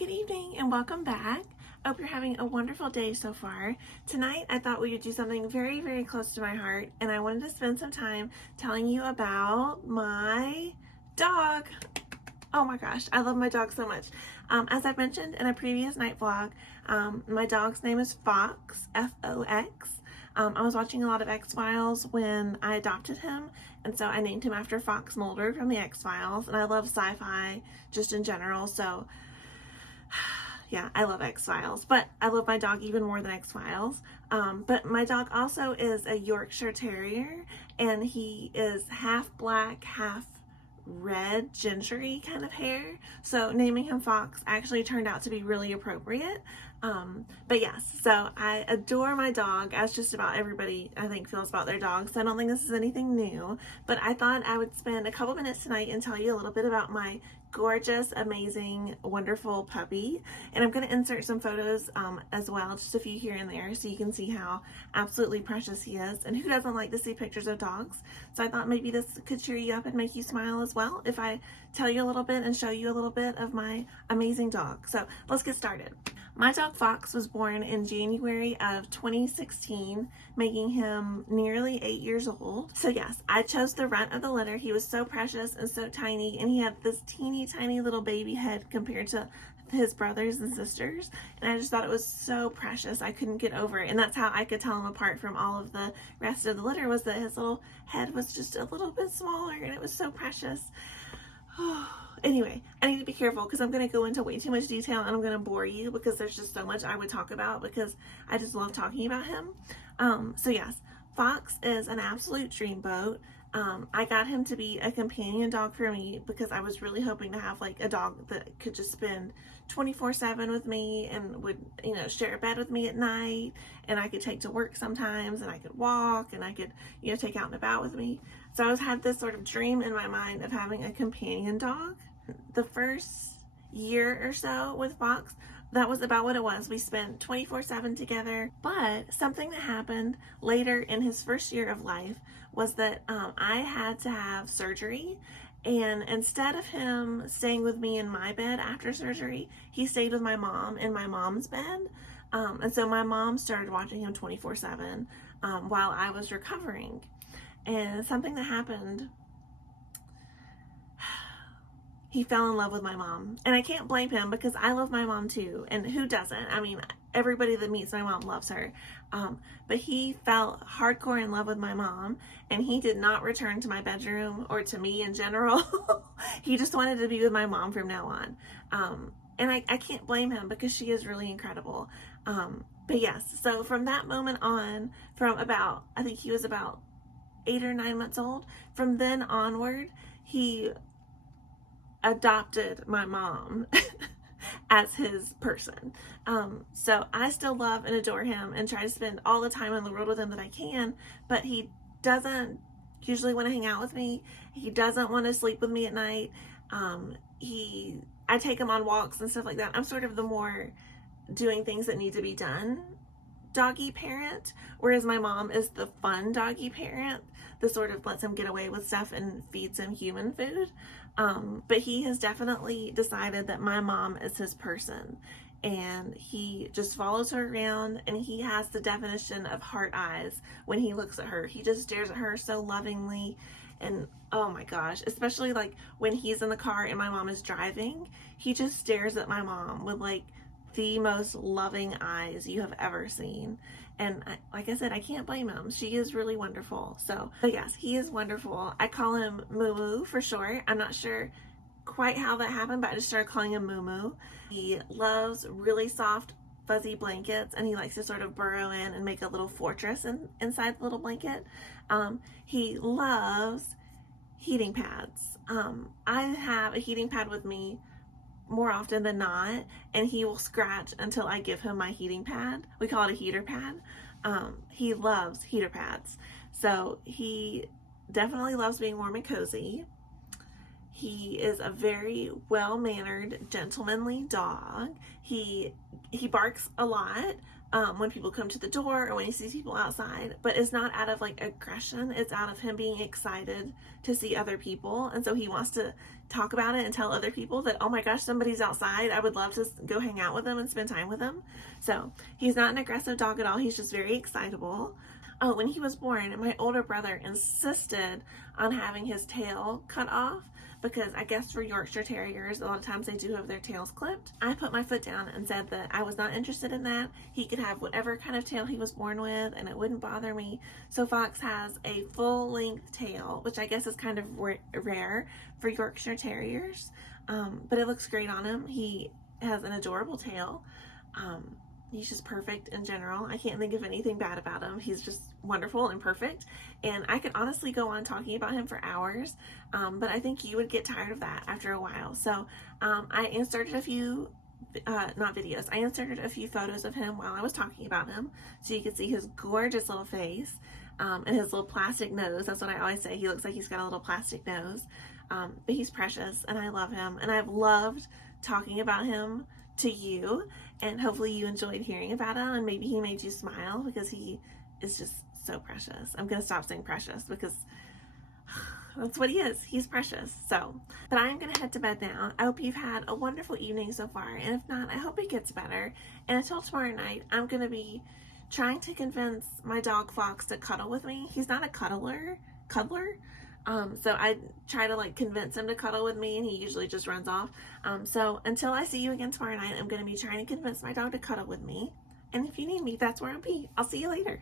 good evening and welcome back. Hope you're having a wonderful day so far. Tonight I thought we would do something very, very close to my heart, and I wanted to spend some time telling you about my dog. Oh my gosh, I love my dog so much. As I've mentioned in a previous night vlog, my dog's name is Fox, F-O-X. I was watching a lot of X-Files when I adopted him, and so I named him after Fox Mulder from the X-Files, and I love sci-fi just in general, so yeah, I love X-Files, but I love my dog even more than X-Files. But my dog also is a Yorkshire Terrier, and he is half black, half red, gingery kind of hair. So naming him Fox actually turned out to be really appropriate. But yes, so I adore my dog, as just about everybody I think feels about their dogs. So I don't think this is anything new, but I thought I would spend a couple minutes tonight and tell you a little bit about my gorgeous, amazing, wonderful puppy. And I'm going to insert some photos as well, just a few here and there, so you can see how absolutely precious he is. And who doesn't like to see pictures of dogs? So I thought maybe this could cheer you up and make you smile as well if I tell you a little bit and show you a little bit of my amazing dog. So let's get started. My dog Fox was born in January of 2016, making him nearly 8 years old. So yes, I chose the runt of the litter. He was so precious and so tiny, and he had this teeny tiny little baby head compared to his brothers and sisters, and I just thought it was so precious. I couldn't get over it, and that's how I could tell him apart from all of the rest of the litter, was that his little head was just a little bit smaller, and it was so precious. Anyway, I need to be careful because I'm going to go into way too much detail and I'm going to bore you because there's just so much I would talk about because I just love talking about him. So yes, Fox is an absolute dreamboat. I got him to be a companion dog for me because I was really hoping to have like a dog that could just spend 24/7 with me and would, you know, share a bed with me at night, and I could take to work sometimes, and I could walk, and I could, you know, take out and about with me. So I had this sort of dream in my mind of having a companion dog. The first year or so with Fox, that was about what it was. We spent 24/7 together, but something that happened later in his first year of life was that I had to have surgery, and instead of him staying with me in my bed after surgery, he stayed with my mom in my mom's bed. And so my mom started watching him 24/7 while I was recovering. And something that happened, he fell in love with my mom, and I can't blame him because I love my mom too, and who doesn't? I mean, everybody that meets my mom loves her, but he fell hardcore in love with my mom, and he did not return to my bedroom or to me in general. He just wanted to be with my mom from now on, and I can't blame him because she is really incredible. But yes, so from that moment on, from about, I think he was about 8 or 9 months old, from then onward, he adopted my mom as his person. So I still love and adore him and try to spend all the time in the world with him that I can, but he doesn't usually want to hang out with me. He doesn't want to sleep with me at night. I take him on walks and stuff like that. I'm sort of the more doing things that need to be done doggy parent, whereas my mom is the fun doggy parent that sort of lets him get away with stuff and feeds him human food. But he has definitely decided that my mom is his person, and he just follows her around, and he has the definition of heart eyes when he looks at her. He just stares at her so lovingly, and oh my gosh, especially like when he's in the car and my mom is driving, he just stares at my mom with like the most loving eyes you have ever seen. And like I said, I can't blame him. She is really wonderful. So, but yes, he is wonderful. I call him Moo Moo for short. I'm not sure quite how that happened, but I just started calling him Moo Moo. He loves really soft, fuzzy blankets, and he likes to sort of burrow in and make a little fortress inside the little blanket. He loves heating pads. I have a heating pad with me more often than not, and he will scratch until I give him my heating pad. We call it a heater pad. He loves heater pads. So he definitely loves being warm and cozy. He is a very well-mannered, gentlemanly dog. He barks a lot, when people come to the door or when he sees people outside, but it's not out of like aggression. It's out of him being excited to see other people. And so he wants to talk about it and tell other people that, oh my gosh, somebody's outside. I would love to go hang out with them and spend time with them. So he's not an aggressive dog at all. He's just very excitable. Oh, when he was born, my older brother insisted on having his tail cut off, because I guess for Yorkshire Terriers, a lot of times they do have their tails clipped. I put my foot down and said that I was not interested in that. He could have whatever kind of tail he was born with and it wouldn't bother me. So Fox has a full length tail, which I guess is kind of rare for Yorkshire Terriers, but it looks great on him. He has an adorable tail. He's just perfect in general. I can't think of anything bad about him. He's just wonderful and perfect. And I could honestly go on talking about him for hours, but I think you would get tired of that after a while. So I inserted a few, not videos, I inserted a few photos of him while I was talking about him, so you could see his gorgeous little face and his little plastic nose. That's what I always say. He looks like he's got a little plastic nose. But he's precious and I love him. And I've loved talking about him to you, and hopefully you enjoyed hearing about him, and maybe he made you smile, because he is just so precious. I'm gonna stop saying precious because that's what he is. He's precious. So, but I'm gonna head to bed now. I hope you've had a wonderful evening so far, and if not, I hope it gets better. And until tomorrow night, I'm gonna be trying to convince my dog Fox to cuddle with me. He's not a cuddler. So I try to like convince him to cuddle with me, and he usually just runs off. So until I see you again tomorrow night, I'm going to be trying to convince my dog to cuddle with me. And if you need me, that's where I'll be. I'll see you later.